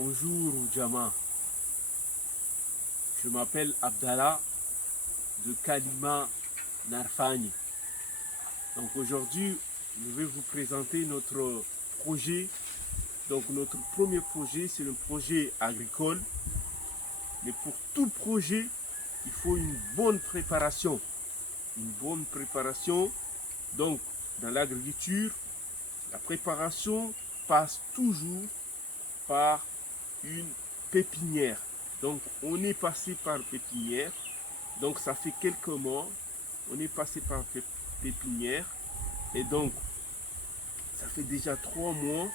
Bonjour Oudjama, je m'appelle Abdallah de Kalima Narfani. Donc aujourd'hui, je vais vous présenter notre projet. Donc notre premier projet, c'est le projet agricole. Mais pour tout projet, il faut une bonne préparation. Une bonne préparation. Donc dans l'agriculture, la préparation passe toujours par une pépinière. Donc on est passé par pépinière. Donc ça fait quelques mois, on est passé par pépinière. Et donc ça fait déjà 3 mois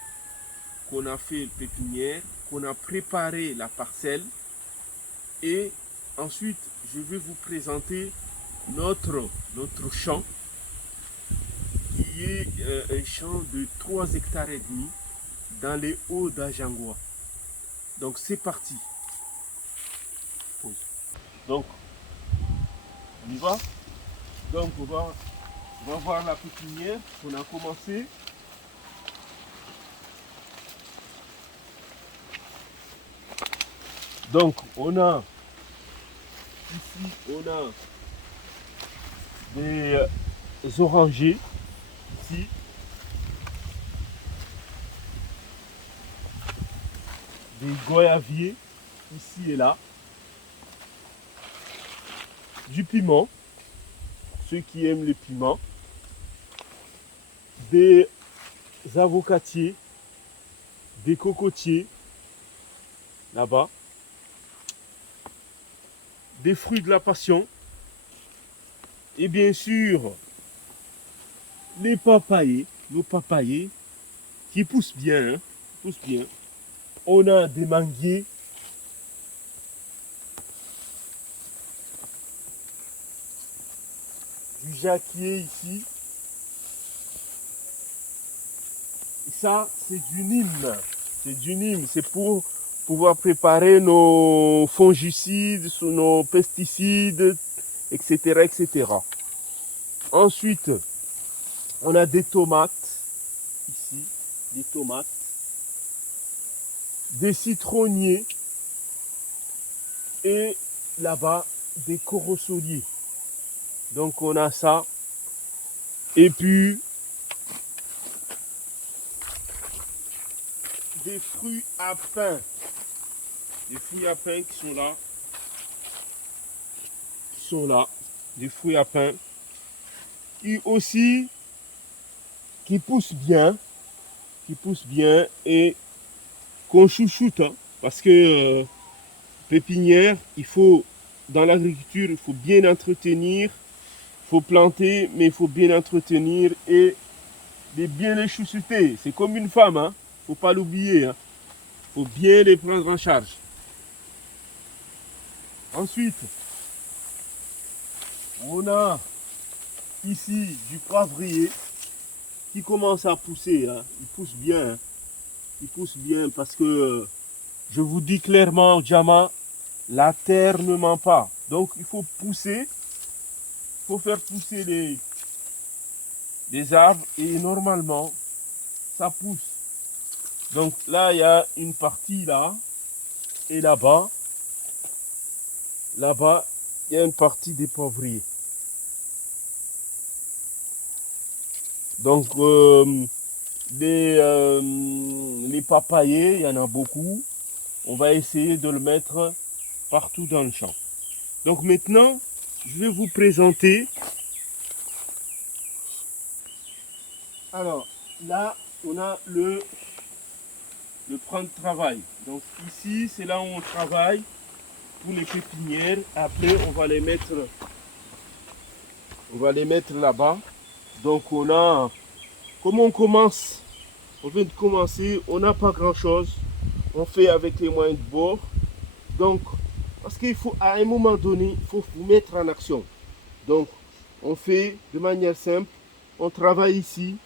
qu'on a fait pépinière, qu'on a préparé la parcelle. Et ensuite, je vais vous présenter notre champ, qui est un champ de 3 hectares et demi dans les hauts d'Ajangoua. Donc c'est parti. Donc on y va. Donc on va voir la pépinière qu'on a commencé. Donc on a des orangers ici. Des goyaviers ici et là. Du piment, ceux qui aiment les piments. Des avocatiers, des cocotiers là-bas. Des fruits de la passion. Et bien sûr, les papayers, nos papayers qui poussent bien, poussent bien. On a des manguiers. Du jacquier ici. Et ça, c'est du Nîmes. C'est du Nîmes. C'est pour pouvoir préparer nos fongicides, nos pesticides, etc., etc. Ensuite, on a des tomates. Ici, des tomates. Des citronniers. Et là-bas, des corosoliers. Donc, on a ça. Et puis, des fruits à pain. Des fruits à pain qui sont là. Des fruits à pain. Et aussi, qui poussent bien. Et qu'on chouchoute. Hein, parce que pépinière, dans l'agriculture, il faut bien entretenir. Il faut planter, mais il faut bien entretenir et bien les chouchouter. C'est comme une femme, hein. Faut pas l'oublier. Hein. Faut bien les prendre en charge. Ensuite, on a ici du poivrier qui commence à pousser. Hein. Il pousse bien. Hein. Il pousse bien parce que je vous dis clairement, Djama, la terre ne ment pas. Donc il faut pousser. Il faut faire pousser les arbres et normalement, ça pousse. Donc là, il y a une partie là et là-bas. Là-bas, il y a une partie des poivriers. Donc, les papayers, il y en a beaucoup. On va essayer de le mettre partout dans le champ. Donc maintenant, je vais vous présenter. Alors, là, on a le plan de travail. Donc ici, c'est là où on travaille pour les pépinières. Après, on va les mettre là-bas. Donc comme on commence, on vient de commencer, on n'a pas grand-chose. On fait avec les moyens de bord. Donc, parce qu'il faut, à un moment donné, il faut vous mettre en action. Donc, on fait de manière simple. On travaille ici.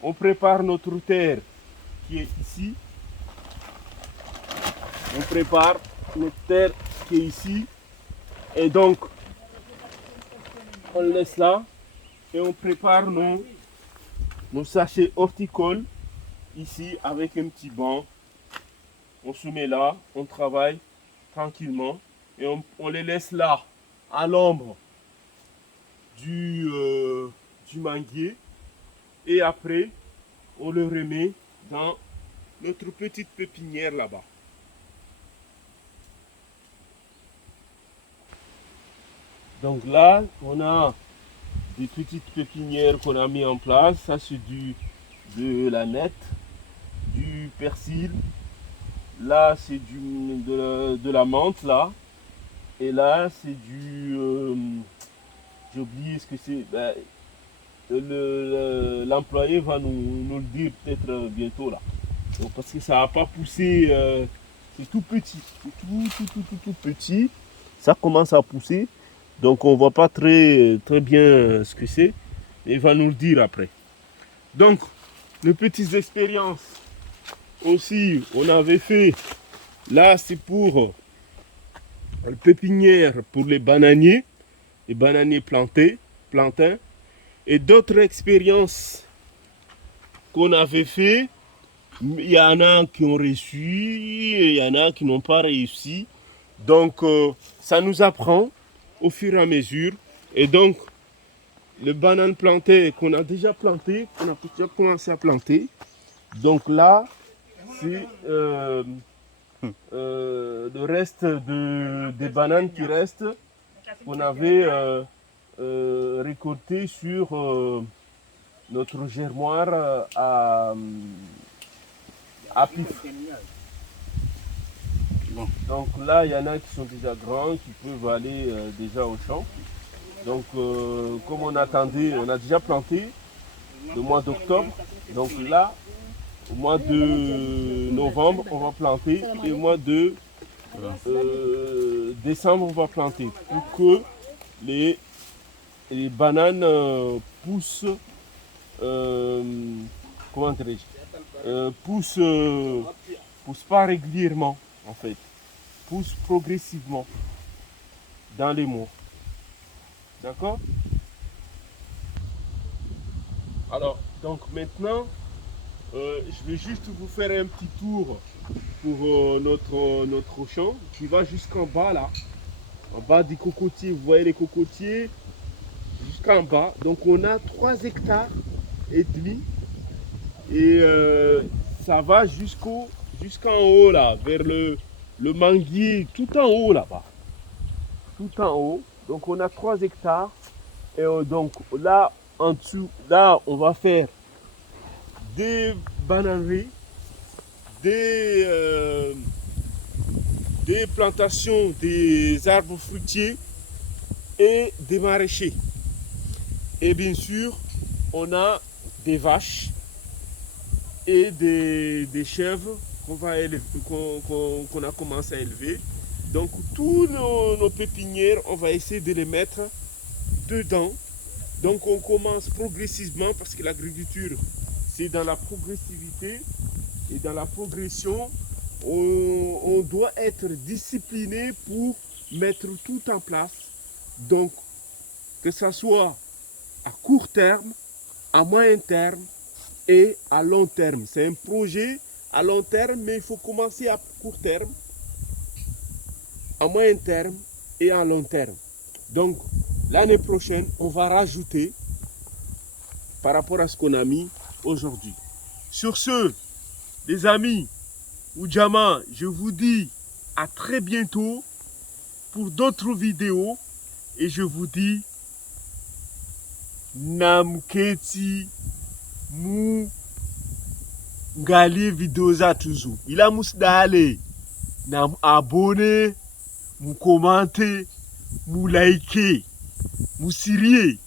On prépare notre terre qui est ici. On prépare notre terre qui est ici. Et donc, on laisse là. Et on prépare nos sachets horticoles ici avec un petit banc. on se met là, on travaille tranquillement et on les laisse là, à l'ombre du manguier. Et après, on le remet dans notre petite pépinière là-bas. Donc là, on a des petites pépinières qu'on a mis en place. Ça, c'est de la nette, du persil. Là, c'est de la menthe, là. Et là, c'est du... j'ai oublié ce que c'est. Ben, l'employé va nous le dire peut-être bientôt, là. Donc, parce que ça n'a pas poussé. C'est tout petit. C'est tout petit. Ça commence à pousser. Donc, on ne voit pas très bien ce que c'est. Mais il va nous le dire après. Donc, les petites expériences aussi, on avait fait. Là, c'est pour une pépinière pour les bananiers plantains. Et d'autres expériences qu'on avait fait, il y en a qui ont réussi, il y en a qui n'ont pas réussi. Donc, ça nous apprend au fur et à mesure. Et donc, les bananes plantées qu'on a déjà plantées, qu'on a déjà commencé à planter. Donc là, c'est le reste des bananes qui restent, qu'on avait récolté sur notre germoire à pif. Bon. Donc là, il y en a qui sont déjà grands, qui peuvent aller déjà au champ. Donc comme on attendait, on a déjà planté le mois d'octobre. Donc là, au mois de novembre, on va planter et au mois de décembre, on va planter pour que les bananes poussent, comment dirais-je, poussent pas régulièrement en fait, poussent progressivement dans les mois. D'accord? Alors, donc maintenant, je vais juste vous faire un petit tour pour notre champ qui va jusqu'en bas là, en bas des cocotiers. Vous voyez les cocotiers jusqu'en bas. Donc on a 3 hectares et demi et ça va jusqu'en haut là, vers le manguier, tout en haut là-bas. Tout en haut. Donc on a 3 hectares et donc là en dessous, là on va faire des bananeries, des plantations des arbres fruitiers et des maraîchers. Et bien sûr, on a des vaches et des chèvres qu'on a commencé à élever. Donc tous nos pépinières, on va essayer de les mettre dedans. Donc on commence progressivement parce que l'agriculture, c'est dans la progressivité et dans la progression. On doit être discipliné pour mettre tout en place. Donc, que ce soit à court terme, à moyen terme et à long terme. C'est un projet à long terme, mais il faut commencer à court terme, à moyen terme et à long terme. Donc, l'année prochaine, on va rajouter par rapport à ce qu'on a mis aujourd'hui. Sur ce, les amis, Oudjama, je vous dis à très bientôt pour d'autres vidéos et je vous dis Namketi mu ngali vidéo za toujours. Il a mousdale nam abonné, mu commenter, mu liker, mu sirier.